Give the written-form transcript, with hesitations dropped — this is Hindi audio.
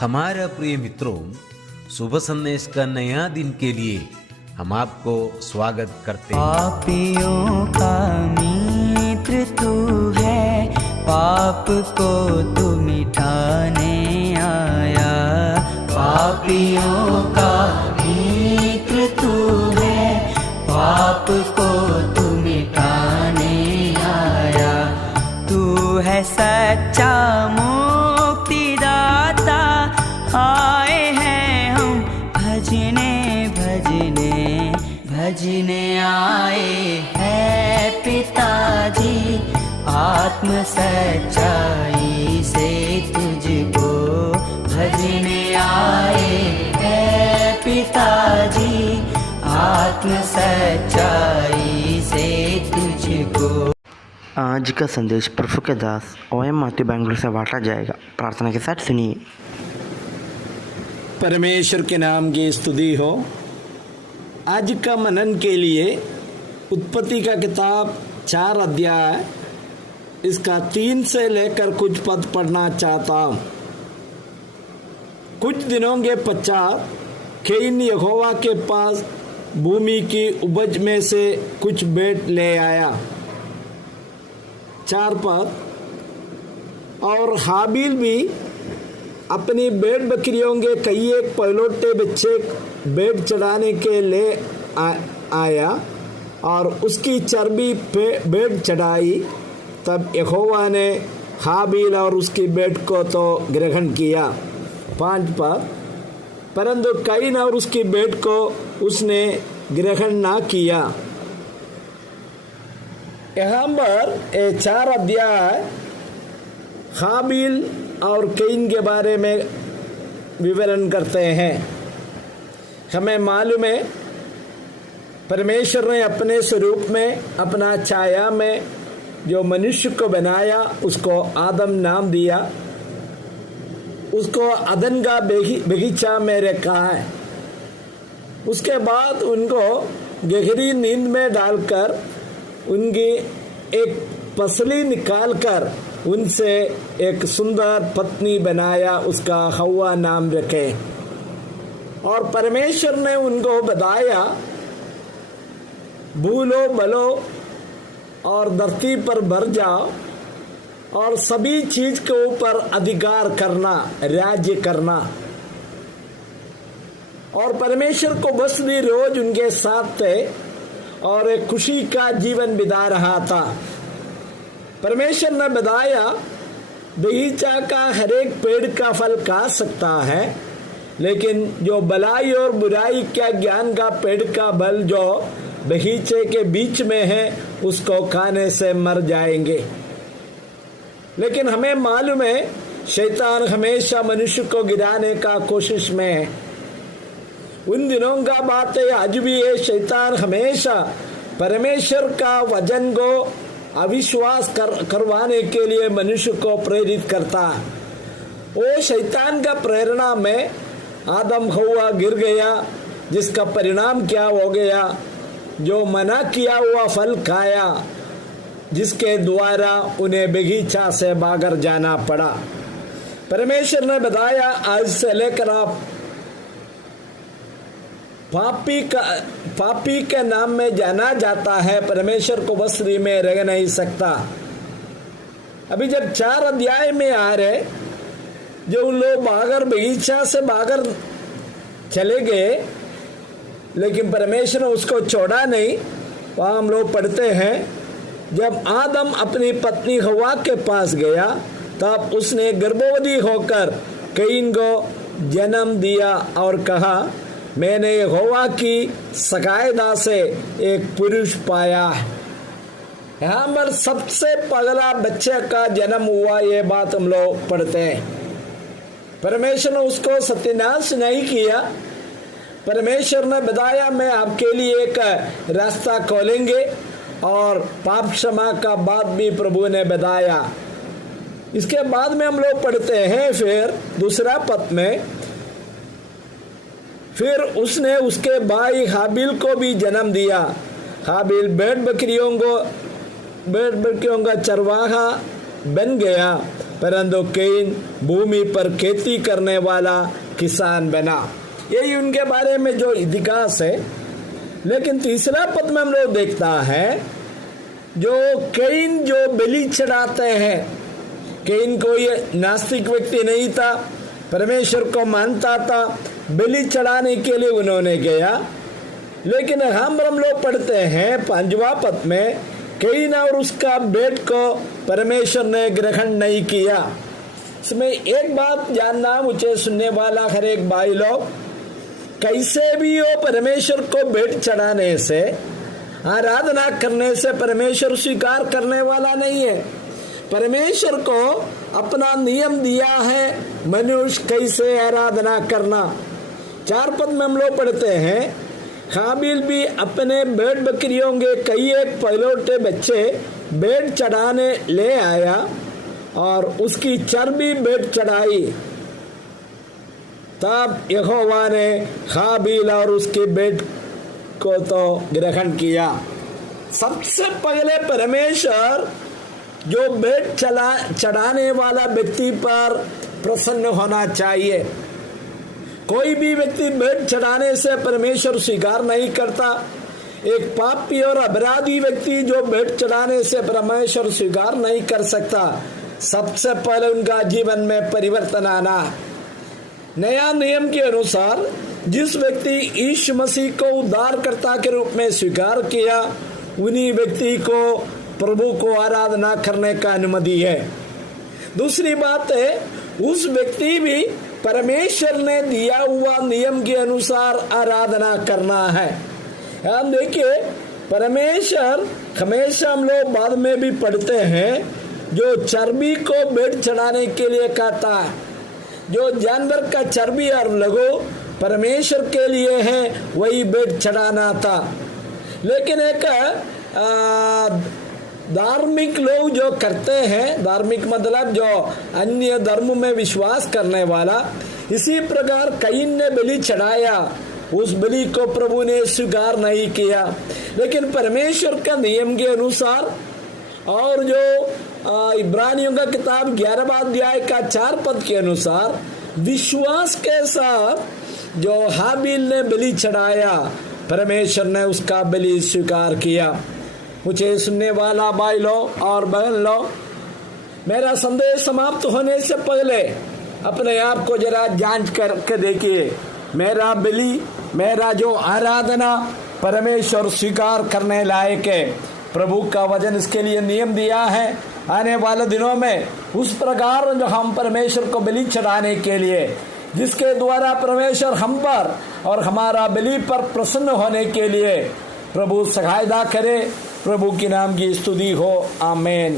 हमारा प्रिय मित्रों, शुभ संदेश का नया दिन के लिए हम आपको स्वागत करते हैं। पापियों का मित्र तू है, पाप को तू मिटाने आया। पापियों का मित्र तू है, पाप को तू मिटाने आया। तू है सच्चा मुक्तिदाता, आए हैं हम भजने भजने भजने आए हैं पिताजी। आत्म सच्चाई से तुझको भजने आए हैं पिताजी। आत्म सच्चाई से तुझको। आज का संदेश प्रभु के दास OM माथ्यू बेंगलुरु से बांटा जाएगा। प्रार्थना के साथ सुनिए। परमेश्वर के नाम की स्तुति हो। आज का मनन के लिए उत्पत्ति का किताब 4 अध्याय, इसका 3 से लेकर कुछ पद पढ़ना चाहता हूँ। कुछ दिनों के पश्चात कैन यहोवा के पास भूमि की उपज में से कुछ भेंट ले आया। 4 पद। और हाबिल भी अपनी भेड़ बकरियों के कई एक पहलौठे बच्चे भेंट चढ़ाने के लिए आया और उसकी चर्बी पे भेंट चढ़ाई। तब यहोवा ने हाबिल और उसकी भेंट को तो ग्रहण किया। 5 पद। परंतु कैन और उसकी भेंट को उसने ग्रहण ना किया। यहाँ पर 4 अध्याय हाबिल और कैन के बारे में विवरण करते हैं। हमें मालूम है परमेश्वर ने अपने स्वरूप में, अपना छाया में जो मनुष्य को बनाया उसको आदम नाम दिया। उसको अदन का बगीचा में रखा है। उसके बाद उनको गहरी नींद में डालकर उनकी एक पसली निकालकर उनसे एक सुंदर पत्नी बनाया, उसका हव्वा नाम रखे। और परमेश्वर ने उनको बताया, भूलो बलो और धरती पर भर जाओ और सभी चीज के ऊपर अधिकार करना, राज्य करना। और परमेश्वर को बस भी रोज उनके साथ थे और एक खुशी का जीवन बिता रहा था। परमेश्वर ने बताया, बगीचा का हर एक पेड़ का फल खा सकता है, लेकिन जो भलाई और बुराई का ज्ञान का पेड़ का फल जो बगीचे के बीच में है उसको खाने से मर जाएंगे। लेकिन हमें मालूम है शैतान हमेशा मनुष्य को गिराने का कोशिश में है। उन दिनों का बात है, आज भी है। शैतान हमेशा परमेश्वर का वचन को अविश्वास करवाने के लिए मनुष्य को प्रेरित करता है। वो शैतान का प्रेरणा में आदम हव्वा गिर गया, जिसका परिणाम क्या हो गया? जो मना किया हुआ फल खाया, जिसके द्वारा उन्हें बगीचा से भागर जाना पड़ा। परमेश्वर ने बताया, आज से लेकर आप पापी के नाम में जाना जाता है, परमेश्वर को बसरी में रह नहीं सकता। अभी जब 4 अध्याय में आ रहे, जो उन लोग भागर बगीचा से भागर चले गए, लेकिन परमेश्वर ने उसको छोड़ा नहीं। वहाँ हम लोग पढ़ते हैं, जब आदम अपनी पत्नी हव्वा के पास गया तब उसने गर्भवती होकर कैन को जन्म दिया और कहा, मैंने यहोवा की सकायदा से एक पुरुष पाया है। यहाँ पर सबसे पहला बच्चे का जन्म हुआ, ये बात हम लोग पढ़ते हैं। परमेश्वर ने उसको सत्यानाश नहीं किया। परमेश्वर ने बताया, मैं आपके लिए एक रास्ता खोलेंगे, और पाप क्षमा का बात भी प्रभु ने बताया। इसके बाद में हम लोग पढ़ते हैं फिर दूसरा पद में, फिर उसने उसके भाई हाबिल को भी जन्म दिया। हाबिल भेड़ बकरियों का चरवाहा बन गया परंतु कैन भूमि पर खेती करने वाला किसान बना। यही उनके बारे में जो इतिहास है। लेकिन तीसरा पद में हम लोग देखता है जो कैन जो बलि चढ़ाते हैं। कैन कोई नास्तिक व्यक्ति नहीं था, परमेश्वर को मानता था, बलि चढ़ाने के लिए उन्होंने गया। लेकिन हम लोग पढ़ते हैं 5वां पद में कैन और उसका भेंट को परमेश्वर ने ग्रहण नहीं किया। इसमें एक बात जानना मुझे सुनने वाला हर एक भाई लोग, कैसे भी हो परमेश्वर को भेंट चढ़ाने से, आराधना करने से परमेश्वर स्वीकार करने वाला नहीं है। परमेश्वर को अपना नियम दिया है मनुष्य कैसे आराधना करना। 4 पद में हम लोग पढ़ते हैं हाबिल भी अपने भेड़ बकरियों के कई एक पहलौठे बच्चे भेंट चढ़ाने ले आया और उसकी चर्बी भेंट चढ़ाई। तब यहोवा ने हाबिल और उसके भेंट को तो ग्रहण किया। सबसे पहले परमेश्वर जो भेंट चढ़ाने वाला व्यक्ति पर प्रसन्न होना चाहिए। कोई भी व्यक्ति भेंट चढ़ाने से परमेश्वर स्वीकार नहीं करता। एक पापी और अपराधी व्यक्ति जो भेंट चढ़ाने से परमेश्वर स्वीकार नहीं कर सकता। सबसे पहले उनका जीवन में परिवर्तन आना। नया नियम के अनुसार जिस व्यक्ति यीशु मसीह को उद्धारकर्ता के रूप में स्वीकार किया, उन्हीं व्यक्ति को प्रभु को आराधना करने का अनुमति है। दूसरी बात है, उस व्यक्ति भी परमेश्वर ने दिया हुआ नियम के अनुसार आराधना करना है। हम देखिए परमेश्वर हमेशा, हम लोग बाद में भी पढ़ते हैं, जो चर्बी को भेंट चढ़ाने के लिए कहता है। जो जानवर का चर्बी और लहू परमेश्वर के लिए है, वही भेंट चढ़ाना था। लेकिन एक धार्मिक लोग जो करते हैं, धार्मिक मतलब जो अन्य धर्म में विश्वास करने वाला, इसी प्रकार कैन ने बलि चढ़ाया, उस बलि को प्रभु ने स्वीकार नहीं किया। लेकिन परमेश्वर का नियम के अनुसार और जो इब्रानियों का किताब 11वां अध्याय का 4 पद के अनुसार विश्वास के साथ जो हाबिल ने बलि चढ़ाया, परमेश्वर ने उसका बलि स्वीकार किया। मुझे सुनने वाला भाई लो और बहन लो, मेरा संदेश समाप्त होने से पहले अपने आप को जरा जांच करके देखिए। मेरा बलि, मेरा जो आराधना परमेश्वर स्वीकार करने लायक है। प्रभु का वचन इसके लिए नियम दिया है। आने वाले दिनों में उस प्रकार जो हम परमेश्वर को बलि चढ़ाने के लिए, जिसके द्वारा परमेश्वर हम पर और हमारा बलि पर प्रसन्न होने के लिए प्रभु सहायता करे। प्रभु के नाम की स्तुति हो। आमीन।